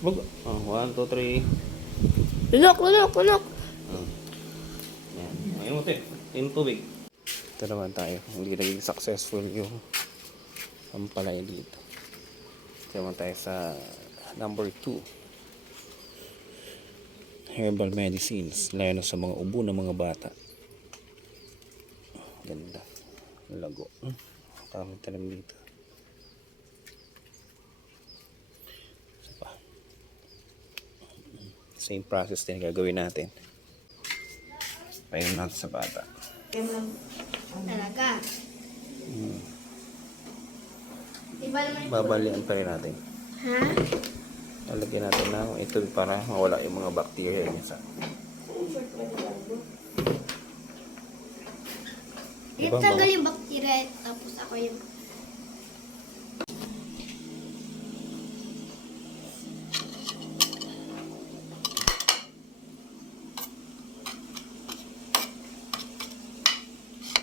Bug. Oh, one, two, three. Lunok, lunok, lunok. Hmm. Yan. Ayun mo, te. Yung tubig. Ito naman tayo. Hindi naging successful yung pampalay dito. Ito naman tayo sa number 2. Herbal medicines. Lalo na sa mga ubo ng mga bata. Ganda. Lago. Hmm. Tama tanim dito. Isa pa. Same process din gagawin natin. Painom natin sa bata. Talaga. Hmm. Babalian pa rin natin. Ha? Lalagyan natin ng ito para mawala yung mga bacteria niya sa... Diba, mga- yung bacteria tapos ako yung...